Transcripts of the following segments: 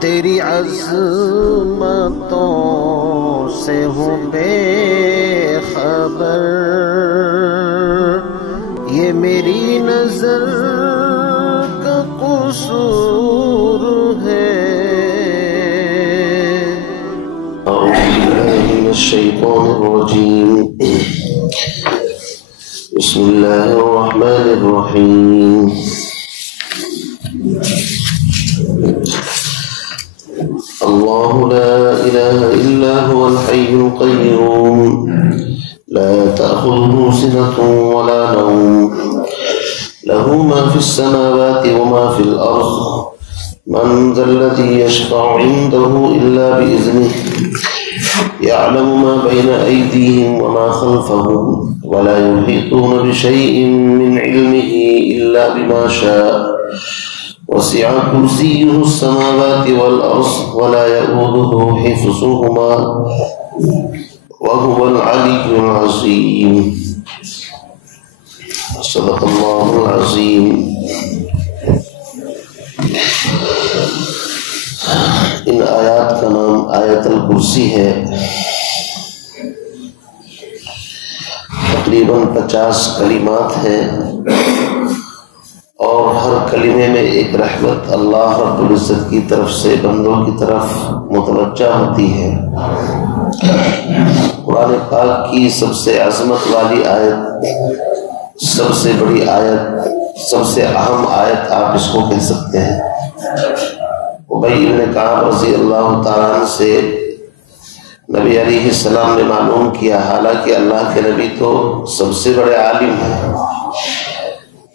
تیری عظمتوں سے ہوں بے خبر، یہ میری نظر کا قصور ہے۔ اعوذ باللہ من الشیطان الرجیم، بسم اللہ الرحمن الرحیم۔ اللہ لا الہ الا هو الحی القیوم لا تأخذه سنة ولا نوم له ما في السماوات وما في الأرض من ذا الذي يشفع عنده إلا بإذنه يعلم ما بين أيديهم وما خلفهم ولا يحيطون بشيء من علمه إلا بما شاء وسع كرسيه السماوات والأرض ولا يؤوده حفظهما وهو العلي العظيم۔ صدق اللہ العظیم۔ ان آیات کا نام آیت الکرسی ہے۔ تقریباً 50 کلمات ہیں اور ہر کلمے میں ایک رحمت اللہ رب العزت کی طرف سے بندوں کی طرف متوجہ ہوتی ہے۔ قرآن پاک کی سب سے عظمت والی آیت، سب سے بڑی آیت، سب سے اہم آیت آپ اس کو کہہ سکتے ہیں۔ ابی بن کعب رضی اللہ تعالیٰ عنہ سے نبی علیہ السلام نے معلوم کیا، حالانکہ اللہ کے نبی تو سب سے بڑے عالم ہیں،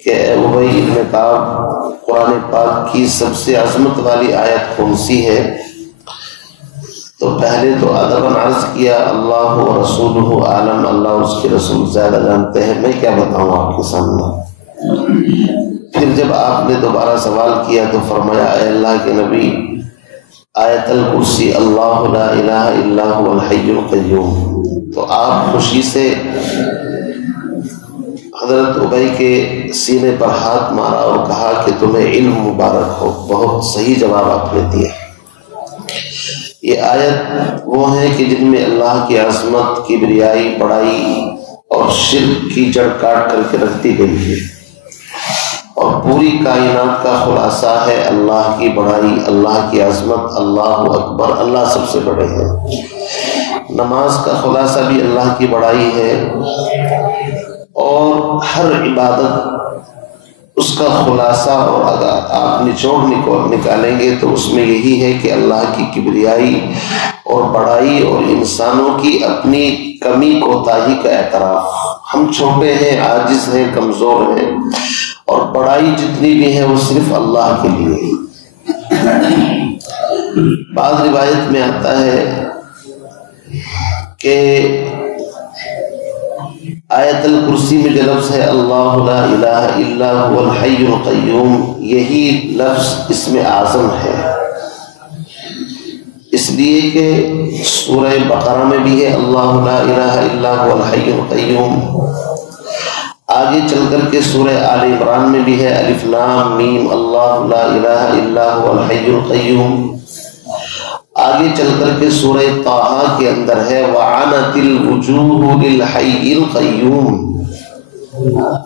کہ ابی بن کعب قرآن پاک کی سب سے عظمت والی آیت کون سی ہے؟ تو پہلے تو ادباً عرض کیا اللہ و رسولہ عالم، اللہ اس کے رسول زیادہ جانتے ہیں، میں کیا بتاؤں آپ کے سامنے۔ پھر جب آپ نے دوبارہ سوال کیا تو فرمایا اے اللہ کے نبی، آیت الکرسی اللہ لا الہ الا هو الحی القیوم۔ تو آپ خوشی سے حضرت ابی کے سینے پر ہاتھ مارا اور کہا کہ تمہیں علم مبارک ہو، بہت صحیح جواب آپ نے دیا۔ یہ آیت وہ ہیں کہ جن میں اللہ کی عظمت، کبریائی، بڑائی اور شرک کی جڑ کاٹ کر کے رکھ دی گئی ہے، اور پوری کائنات کا خلاصہ ہے اللہ کی بڑائی، اللہ کی عظمت، اللہ اکبر، اللہ سب سے بڑے ہیں۔ نماز کا خلاصہ بھی اللہ کی بڑائی ہے، اور ہر عبادت اس کا خلاصہ اور اگر آپ نچوڑ نکالیں گے تو اس میں یہی ہے کہ اللہ کی کبریائی اور بڑائی اور انسانوں کی اپنی کمی کوتاہی کا اعتراف۔ ہم چھوٹے ہیں، عاجز ہیں، کمزور ہیں، اور بڑائی جتنی بھی ہے وہ صرف اللہ کے لیے۔ بعض روایت میں آتا ہے کہ آیت الکرسی میں جو لفظ ہے اللہ لا الہ الا هو الحی القیوم، یہی لفظ اسم اعظم ہے، اس لیے کہ سورہ بقرہ میں بھی ہے اللہ لا الہ الا هو الحی القیوم، آگے چل کر کے سورہ آل عمران میں بھی ہے الف لام میم اللہ لا الہ الا هو الحی القیوم، آگے چل کر کے سورہ طٰہٰ کے اندر ہے وَعَنَتِ الْوُجُوهُ لِلْحَيِّ الْقَيُّومِ۔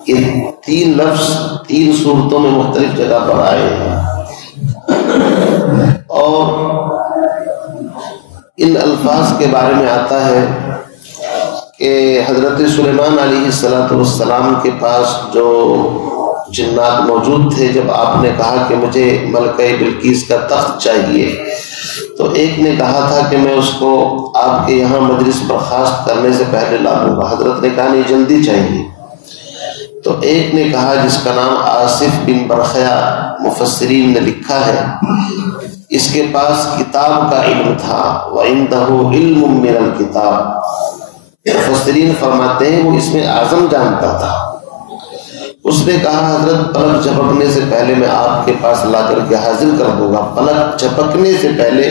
یہ 3 لفظ 3 صورتوں میں مختلف جگہ پر آئے ہیں، اور ان الفاظ کے بارے میں آتا ہے کہ حضرت سلیمان علیہ السلام کے پاس جو جنات موجود تھے، جب آپ نے کہا کہ مجھے ملکہ بلقیس کا تخت چاہیے، تو ایک نے کہا تھا کہ میں اس کو آپ کے یہاں مجلس برخاست کرنے سے پہلے لا دوں گا، حضرت نے کہا نہیں جلدی چاہیے۔ تو ایک نے کہا جس کا نام آصف بن برخیا، مفسرین نے لکھا ہے اس کے پاس کتاب کا علم تھا، وَعِنْدَهُ عِلْمٌ مِّنَ الْكِتَابِ، مفسرین فرماتے ہیں وہ اس میں اعظم جانتا تھا۔ اس نے کہا حضرت پلک جھپکنے سے پہلے میں آپ کے پاس لا کر کے حاضر کر دوں گا۔ پلک جھپکنے سے پہلے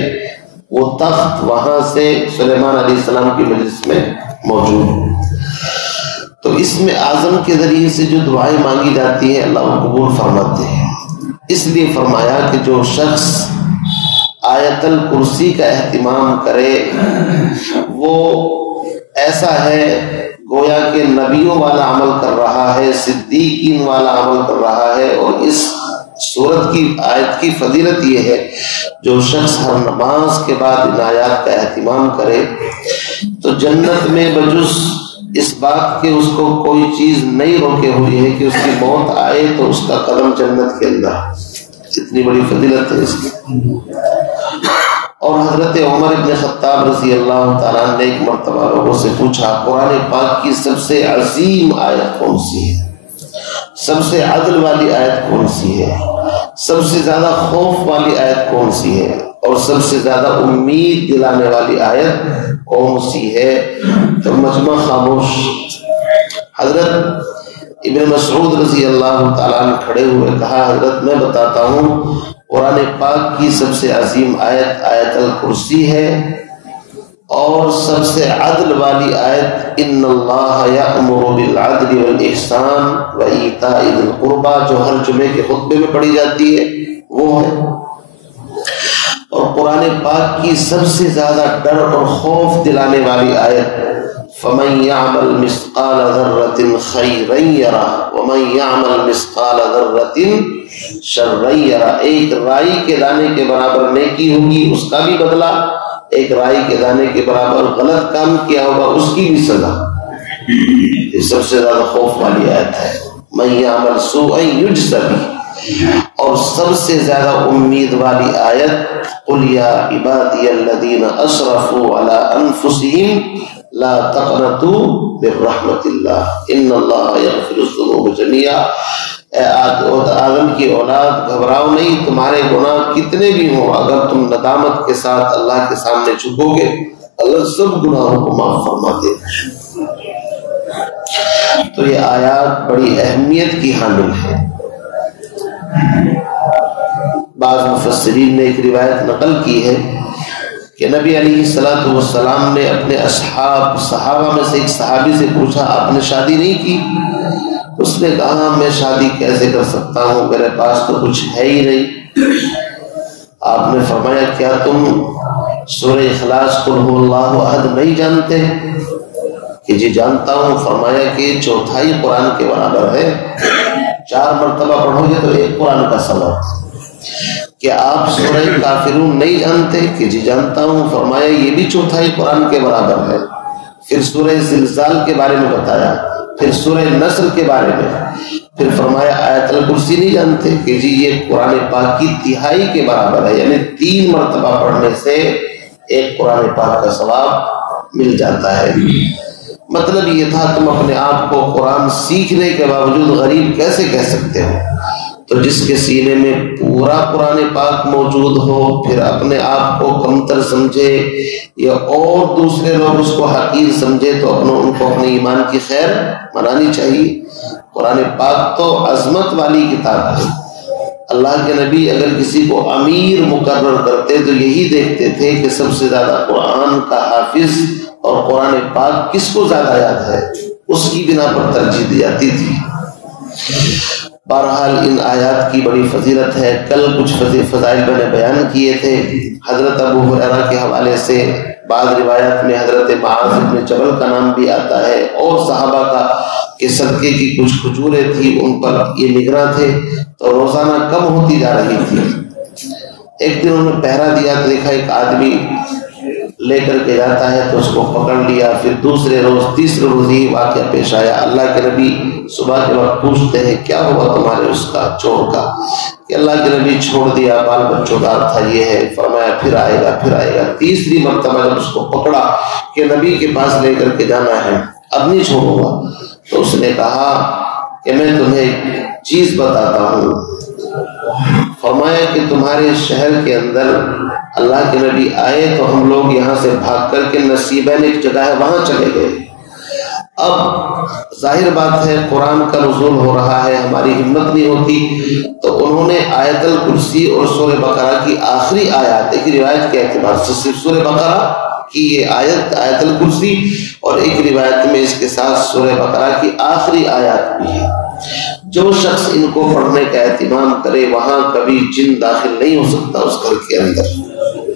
وہ تخت وہاں سے سلیمان علیہ السلام کی مجلس میں موجود۔ تو اس میں اعظم کے ذریعے سے جو دعائیں مانگی جاتی ہیں اللہ قبول فرماتے ہیں۔ اس لیے فرمایا کہ جو شخص آیت الکرسی کا اہتمام کرے وہ ایسا ہے گویا کہ نبیوں والا عمل کر رہا ہے، صدیقین والا عمل کر رہا ہے۔ اور اس سورت کی آیت کی فضیلت یہ ہے جو شخص ہر نماز کے بعد ان آیات کا اہتمام کرے تو جنت میں بجز اس بات کہ اس کو کوئی چیز نہیں روکے ہوئی ہے کہ اس کی موت آئے تو اس کا قدم جنت کے اندر، اتنی بڑی فضیلت ہے اس کی۔ اور حضرت عمر ابن خطاب رضی اللہ تعالیٰ نے ایک مرتبہ لوگوں سے پوچھا قرآن پاک کی سب سے عظیم آیت کون سی ہے، سب سے عدل والی آیت کون سی ہے، سب سے زیادہ خوف والی آیت کون سی ہے، اور سب سے زیادہ امید دلانے والی آیت کون سی ہے؟ تو مجمع خاموش۔ حضرت ابن مسعود رضی اللہ تعالیٰ نے کھڑے ہوئے کہا حضرت میں بتاتا ہوں قرآن پاک کی سب سے عظیم آیت آیت الکرسی ہے، اور سب سے عدل والی آیت ان اللہ یأمر بالعدل والاحسان وایتاء ذی القربی جو ہر جمعے کے خطبے میں پڑھی جاتی ہے وہ ہے۔ اور قرآن پاک کی سب سے زیادہ ڈر اور خوف دلانے والی آیت فَمَن يَعْمَلْ مِثْقَالَ ذَرَّةٍ خَيْرًا يَرَهُ وَمَن يَعْمَلْ مِثْقَالَ ذَرَّةٍ شَرًّا يَرَهُ۔ ایک رائی کے دانے کے برابر نیکی ہوگی اس کا بھی بدلہ، ایک رائی کے دانے کے برابر غلط کام کیا ہوگا اس کی بھی سزا۔ یہ سب سے زیادہ خوف والی آیت ہے مَن يَعْمَلْ سُوءًا يُجْزَ بِهِ۔ اور سب سے زیادہ امید والی آیت قُلْ يَا عِبَادِيَ الَّذِينَ أَسْرَفُوا عَلَىٰ أَنفُسِهِمْ لا تقنطوا من رحمت اللہ ان اللہ یغفر الذنوب جميعا۔ اے آدم کی اولاد گھبراؤ نہیں، تمہارے گناہ کتنے بھی ہوں اگر تم ندامت کے ساتھ اللہ کے سامنے جھکو گے اللہ سب گناہوں کو معاف فرما دے گا۔ تو یہ آیات بڑی اہمیت کی حامل ہے۔ بعض مفسرین نے ایک روایت نقل کی ہے کہ نبی علیہ السلام نے اپنے صحابہ میں سے ایک صحابی سے پوچھا آپ نے شادی نہیں کی؟ اس نے کہا میں شادی کیسے کر سکتا ہوں، میرے پاس تو کچھ ہے ہی نہیں۔ آپ نے فرمایا کیا تم سورہ اخلاص قل هو اللہ احد نہیں جانتے؟ کہ جی جانتا ہوں۔ فرمایا کہ چوتھائی قرآن کے برابر ہے، 4 مرتبہ پڑھو گے تو 1 قرآن کا ثواب۔ کہ آپ سورہ کافرون نہیں جانتے؟ کہ جی جانتا ہوں۔ فرمایا یہ بھی چوتھائی قرآن کے برابر ہے۔ پھر سورہ زلزال کے بارے میں بتایا، پھر سورہ نصر کے بارے میں، پھر فرمایا آیت الکرسی نہیں جانتے؟ کہ جی یہ قرآن پاک کی 1/3 کے برابر ہے، یعنی 3 مرتبہ پڑھنے سے 1 قرآن پاک کا ثواب مل جاتا ہے۔ مطلب یہ تھا تم اپنے آپ کو قرآن سیکھنے کے باوجود غریب کیسے کہہ سکتے ہو؟ تو جس کے سینے میں پورا قرآن پاک موجود ہو پھر اپنے آپ کو کمتر سمجھے یا اور دوسرے لوگ اس کو حقیر سمجھے تو ان کو اپنے ایمان کی خیر منانی چاہیے۔ قرآن پاک تو عظمت والی کتاب ہے۔ اللہ کے نبی اگر کسی کو امیر مقرر کرتے تو یہی دیکھتے تھے کہ سب سے زیادہ قرآن کا حافظ اور قرآن پاک کس کو زیادہ یاد ہے، اس کی بنا پر ترجیح دی جاتی تھی۔ بہرحال ان آیات کی بڑی فضیلت ہے۔ کل کچھ فضائل میں نے بیان کیے تھے حضرت ابو ہریرہ کے حوالے سے۔ بعض روایات میں حضرت معاذ بن جبل کا نام بھی آتا ہے، اور صحابہ کا کہ صدقے کی کچھ کھجوریں تھی ان پر یہ نگراں تھے تو روزانہ کم ہوتی جا رہی تھی۔ ایک دن انہوں نے پہرا دیا تو دیکھا ایک آدمی لے کر کے جاتا ہے تو اس کو پکڑ لیا۔ پھر دوسرے روز تیسرے روز ہی واقعہ پیش آیا۔ اللہ کے نبی صبح کے وقت پوچھتے ہیں کیا ہوا تمہارے اس کا چور کا؟ کہ اللہ کے نبی چھوڑ دیا، بال بچوں دار تھا، یہ ہے۔ فرمایا پھر آئے گا پھر آئے گا۔ تیسری مرتبہ جب اس کو پکڑا کہ نبی کے پاس لے کر کے جانا ہے اب نہیں چھوڑوں گا، تو اس نے کہا کہ میں تمہیں ایک چیز بتاتا ہوں۔ فرمایا کہ تمہارے شہر کے اندر اللہ کے نبی آئے تو ہم لوگ یہاں سے بھاگ کر کے نصیبین ایک جگہ ہے وہاں چلے گئے۔ اب ظاہر بات ہے قرآن کا نزول ہو رہا ہے، ہماری ہمت نہیں ہوتی، تو انہوں نے آیت الکرسی اور سورہ بقرہ کی آخری آیات، ایک روایت کے اعتبار سے صرف سورہ بقرہ کی یہ آیت الکرسی، اور ایک روایت میں اس کے ساتھ سورہ بقرہ کی آخری آیات بھی ہے۔ جو شخص ان کو پڑھنے کا اہتمام کرے وہاں کبھی جن داخل نہیں ہو سکتا اس گھر کے اندر۔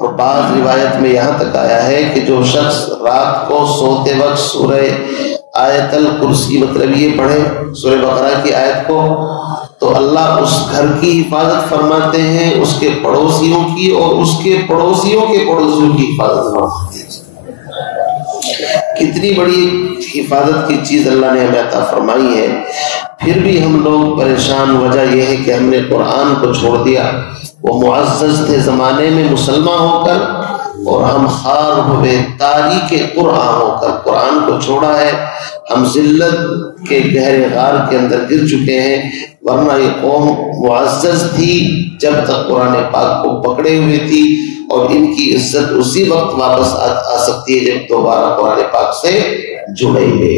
اور بعض روایت میں یہاں تک آیا ہے کہ جو شخص رات کو سوتے وقت سورہ آیت الکرسی مطلب یہ پڑھے سورہ بقرہ کی آیت کو، تو اللہ اس گھر کی حفاظت فرماتے ہیں، اس کے پڑوسیوں کی اور اس کے پڑوسیوں کے پڑوسیوں کی حفاظت فرماتے ہیں۔ کتنی بڑی حفاظت کی چیز اللہ نے ہمیں عطا فرمائی ہے، پھر بھی ہم لوگ پریشان۔ وجہ یہ ہے کہ ہم نے قرآن کو چھوڑ دیا۔ وہ معزز تھے زمانے میں مسلمان ہو کر، اور ہم خار ہوئے تاریک قرآن ہو کر قرآن کو چھوڑا ہے۔ ہم ذلت کے گہرے غار کے اندر گر چکے ہیں، ورنہ یہ قوم معزز تھی جب تک قرآن پاک کو پکڑے ہوئے تھی، اور ان کی عزت اسی وقت واپس آ سکتی ہے جب دوبارہ قرآن پاک سے جڑیں گے۔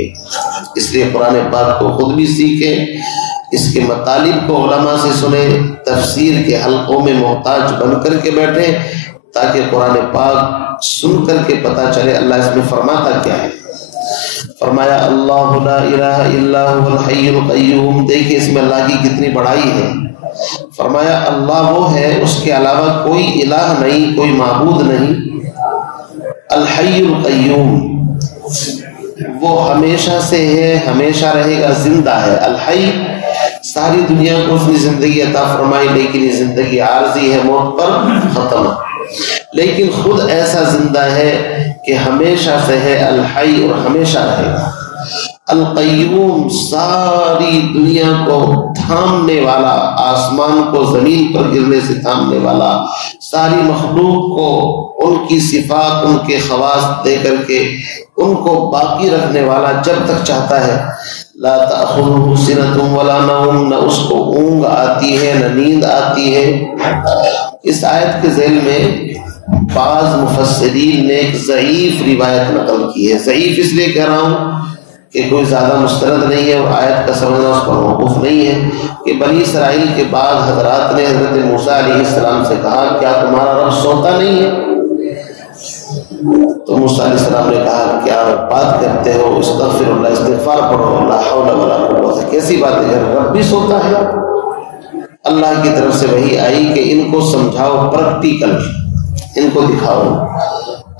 اس لیے قرآن پاک کو خود بھی سیکھیں، اس کے مطالب کو علماء سے سنیں، تفسیر کے حلقوں میں محتاج بن کر کے بیٹھیں، تاکہ قرآن پاک سن کر کے پتہ چلے اللہ اس میں فرماتا کیا ہے۔ فرمایا اللہ لا الہ الا هو الحی القیوم، دیکھیں اس میں اللہ کی کتنی بڑائی ہے۔ فرمایا اللہ وہ ہے، اس کے علاوہ کوئی الہ نہیں، کوئی معبود نہیں۔ الحی القیوم، وہ ہمیشہ سے ہے، ہمیشہ رہے گا، زندہ ہے۔ الحی، ساری دنیا کو اس نے زندگی عطا فرمائی، لیکن یہ زندگی عارضی ہے، موت پر ختم، لیکن خود ایسا زندہ ہے کہ ہمیشہ سے ہے، الحی، اور ہمیشہ رہے گا۔ القیوم، ساری دنیا کو تھامنے والا، آسمان کو زمین پر گرنے سے تھامنے والا، ساری مخلوق کو ان کی صفات، ان کے خواص دے کر کے ان کو باقی رکھنے والا جب تک چاہتا ہے۔ لا تأخذہ سنۃ ولا نوم، نہ اس کو اونگ آتی ہے نہ نیند آتی ہے۔ اس آیت کے ذیل میں بعض مفسرین نے ایک ضعیف روایت نقل کی ہے۔ ضعیف اس لیے کہہ رہا ہوں کہ کوئی زیادہ مستند نہیں ہے، اور آیت کا سمجھنا اس پر موقوف نہیں ہے، کہ بنی اسرائیل کے بعد حضرات نے حضرت موسیٰ علیہ السلام سے کہا کیا تمہارا رب سوتا نہیں ہے؟ تو موسیٰ علیہ السلام نے کہا کیا بات کرتے ہو، استغفر اللہ، استغفار پڑھو، لا حول ولا قوت، کیسی بات ہے، رب بھی سوتا ہے؟ اللہ کی طرف سے وحی آئی کہ ان کو سمجھاؤ، پریکٹیکل ان کو دکھاؤ،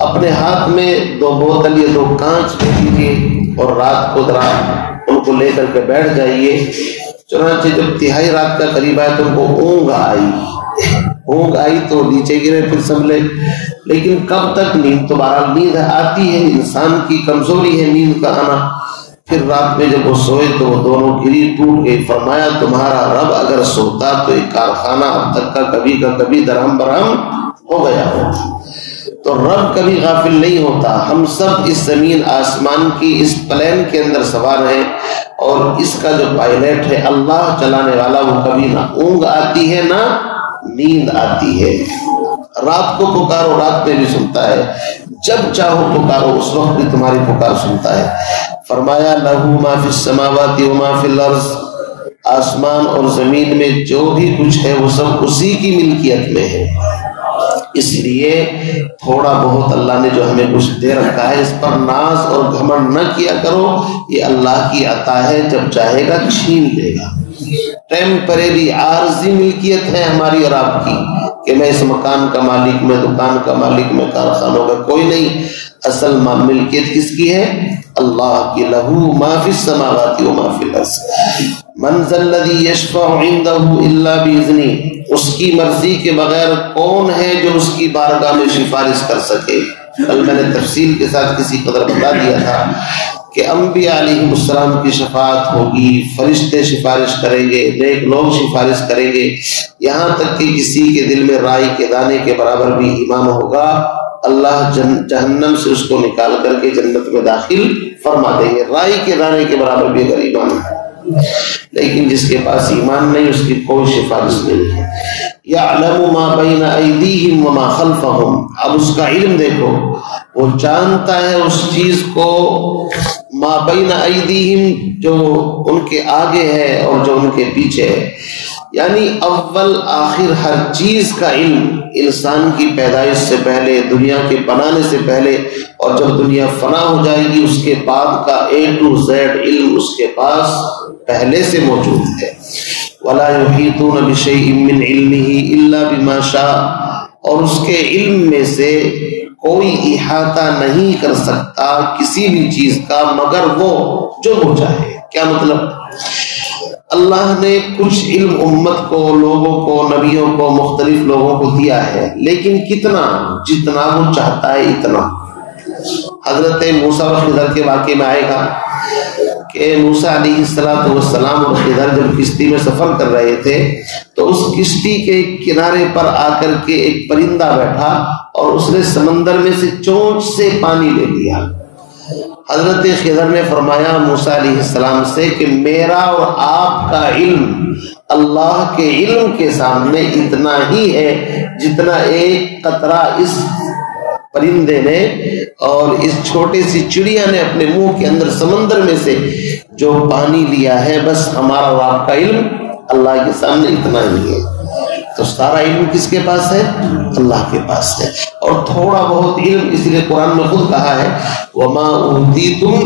اپنے ہاتھ میں 2 بوتل یا 2 کانچ لے لیجیے اور رات کو ذرا ان کو لے کر کے بیٹھ جائیے۔ چنانچہ جب تہائی رات کا قریب آیا تو ان کو اونگ آئی تو نیچے گرے، پھر سنبھلے، لیکن کب تک؟ نیند تو بہرحال نیند آتی ہے، انسان کی کمزوری ہے نیند کا آنا۔ پھر رات میں جب وہ سوئے تو وہ دونوں گری ٹوٹ گئی۔ فرمایا تمہارا رب اگر سوتا تو ایک کارخانہ اب تک کا کبھی درہم برہم ہو گیا ہوتا۔ تو رب کبھی غافل نہیں ہوتا۔ ہم سب اس زمین آسمان کی اس پلین کے اندر سوار ہیں، اور اس کا جو پائلٹ ہے اللہ چلانے والا، وہ کبھی نہ اونگ آتی ہے نہ نیند آتی ہے۔ رات کو پکارو، رات میں بھی سنتا ہے، جب چاہو پکارو، اس وقت بھی تمہاری پکار سنتا ہے۔ فرمایا لہو ما فی السماوات و ما فی الارض، آسمان اور زمین میں جو بھی کچھ ہے وہ سب اسی کی ملکیت میں ہے۔ اس لیے تھوڑا بہت اللہ نے جو ہمیں کچھ دے رکھا ہے، اس پر ناز اور گھمنڈ نہ کیا کرو، یہ اللہ کی عطا ہے، جب چاہے گا چھین لے گا۔ ٹیمپریری عارضی ملکیت ہے ہماری اور آپ کی، کہ میں اس مکان کا مالک، میں دکان کا مالک، میں کارخانوں کا کوئی نہیں۔ اصل ملکیت کس کی ہے؟ اللہ کی۔ لہو ما فی السماوات و ما فی الارض، من ذا الذی یشفع عنده الا باذنہ، اس کی مرضی کے بغیر کون ہے جو اس کی بارگاہ میں سفارش کر سکے؟ کل میں نے تفصیل کے ساتھ کسی قدر بتا دیا تھا کہ انبیاء علیہ السلام کی شفاعت ہوگی، فرشتے سفارش کریں گے، نیک لوگ سفارش کریں گے، یہاں تک کہ کسی کے دل میں رائی کے دانے کے برابر بھی ایمان ہوگا، اللہ جہنم سے اس کو نکال کر کے جنت میں داخل فرما دیں گے، رائی کے دانے کے برابر بھی اگر ایمان ہے۔ لیکن جس کے پاس ایمان نہیں، اس کی کوئی سفارش نہیں ہے۔ یعلم ما بین ایدیہم وما خلفہم، اب اس کا علم دیکھو، وہ جانتا ہے اس چیز کو، ما بین ایدیہم، جو ان کے آگے ہے اور جو ان کے پیچھے ہے، یعنی اول آخر ہر چیز کا علم، انسان کی پیدائش سے پہلے، دنیا کے بنانے سے پہلے، اور جب دنیا فنا ہو جائے گی اس کے بعد کا A to Z علم اس کے پاس پہلے سے موجود ہے۔ وَلَا يُحِيطُونَ بِشَيْءٍ مِّنْ عِلْمِهِ إِلَّا بِمَا شَاءَ، اور اس کے علم میں سے کوئی احاطہ نہیں کر سکتا کسی بھی چیز کا مگر وہ جو وہ چاہے۔ کیا مطلب؟ اللہ نے کچھ علم امت کو، لوگوں کو، نبیوں کو، مختلف لوگوں کو دیا ہے، لیکن کتنا؟ جتنا وہ چاہتا ہے اتنا۔ حضرت موسیٰ و خضر کے واقعے میں آئے گا کہ موسیٰ علیہ السلام اور خضر جب کشتی میں سفر کر رہے تھے تو اس کشتی کے کنارے پر آ کر کے ایک پرندہ بیٹھا اور اس نے سمندر میں سے چونچ سے پانی لے لیا۔ حضرت خضر نے فرمایا موسیٰ علیہ السلام سے کہ میرا اور آپ کا علم اللہ کے علم کے سامنے اتنا ہی ہے جتنا ایک قطرہ اس پرندے نے اور اس چھوٹے سی چڑیا نے اپنے منہ کے اندر سمندر میں سے جو پانی لیا ہے، بس ہمارا اور آپ کا علم اللہ کے سامنے اتنا ہی ہے۔ تو سارا علم کس کے پاس ہے؟ اللہ کے پاس ہے۔ اور تھوڑا بہت علم، اس لیے قرآن میں خود کہا ہے وَمَا أُوتِيتُم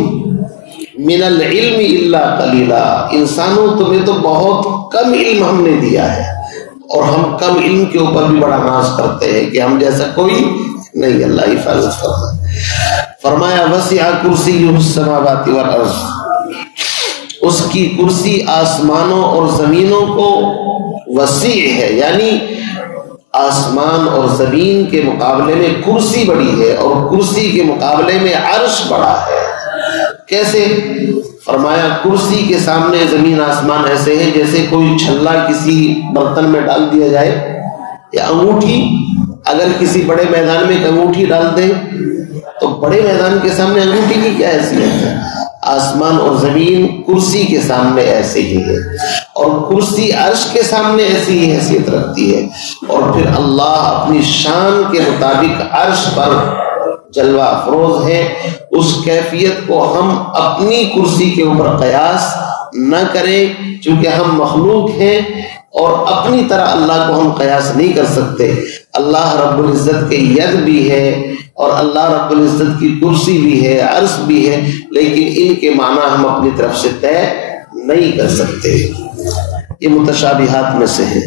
مِّنَ الْعِلْمِ إِلَّا قَلِيلًا، انسانوں تمہیں تو بہت کم علم ہم نے دیا ہے، اور ہم کم علم کے اوپر بھی بڑا ناز کرتے ہیں کہ ہم جیسا کوئی نہیں۔ اللہ حفاظت فرمایا وسع کرسیہ السماوات والارض، اس کی کرسی آسمانوں اور زمینوں کو وسیع ہے، یعنی آسمان اور زمین کے مقابلے میں کرسی بڑی ہے اور کرسی کے مقابلے میں عرش بڑا ہے۔ کیسے؟ فرمایا کرسی کے سامنے زمین آسمان ایسے ہے جیسے کوئی چھلا کسی برتن میں ڈال دیا جائے، یا انگوٹھی اگر کسی بڑے میدان میں ایک انگوٹھی ڈال دے تو بڑے میدان کے سامنے انگوٹھی کی کیا حیثیت ہے؟ آسمان اور زمین کرسی کے سامنے ایسے ہی ہے، اور کرسی عرش کے سامنے ایسی ہی حیثیت رکھتی ہے۔ اور پھر اللہ اپنی شان کے مطابق عرش پر جلوہ افروز ہے۔ اس کیفیت کو ہم اپنی کرسی کے اوپر قیاس نہ کریں، چونکہ ہم مخلوق ہیں اور اپنی طرح اللہ کو ہم قیاس نہیں کر سکتے۔ اللہ رب العزت کے ید بھی ہے اور اللہ رب العزت کی کرسی بھی ہے، عرش بھی ہے، لیکن ان کے معنی ہم اپنی طرف سے طے نہیں کر سکتے۔ یہ متشابہات میں سے ہے۔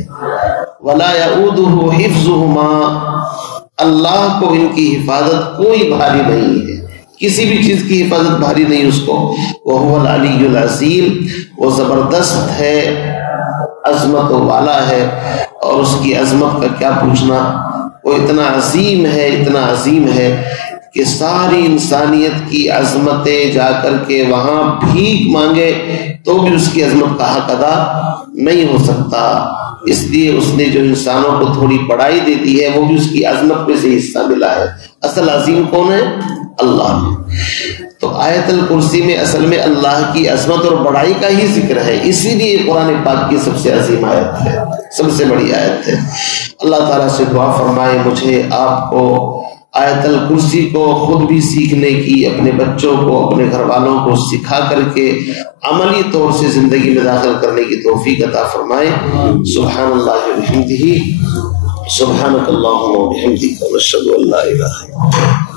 وَلَا يَئُودُهُ حِفْظُهُمَا، اللہ کو ان کی حفاظت کوئی بھاری نہیں ہے، کسی بھی چیز کی حفاظت بھاری نہیں اس کو۔ وَهُوَ الْعَلِيُّ الْعَظِيمُ، وہ زبردست ہے، عظمت والا ہے، اور اس کی عظمت کا کیا پوچھنا، وہ اتنا عظیم ہے، اتنا عظیم ہے کہ ساری انسانیت کی عظمتیں جا کر کے وہاں بھیک مانگے تو بھی اس کی عظمت کا حق ادا نہیں ہو سکتا۔ اس لیے اس نے جو انسانوں کو تھوڑی بڑائی دے دی ہے وہ بھی اس کی عظمت میں سے حصہ ملا ہے۔ اصل عظیم کون ہے؟ اللہ۔ تو آیت الکرسی میں اصل میں اللہ کی عظمت اور بڑائی کا ہی ذکر ہے، اسی لیے قرآن پاک کی سب سے عظیم آیت ہے، سب سے بڑی آیت ہے۔ اللہ تعالیٰ سے دعا فرمائے مجھے آپ کو آیت الکرسی کو خود بھی سیکھنے کی، اپنے بچوں کو، اپنے گھر والوں کو سکھا کر کے عملی طور سے زندگی میں داخل کرنے کی توفیق عطا فرمائے۔ سبحان اللہ و بحمدہ، سبحانک اللہم و بحمدک، ونشہد ان لا الہ الا انت۔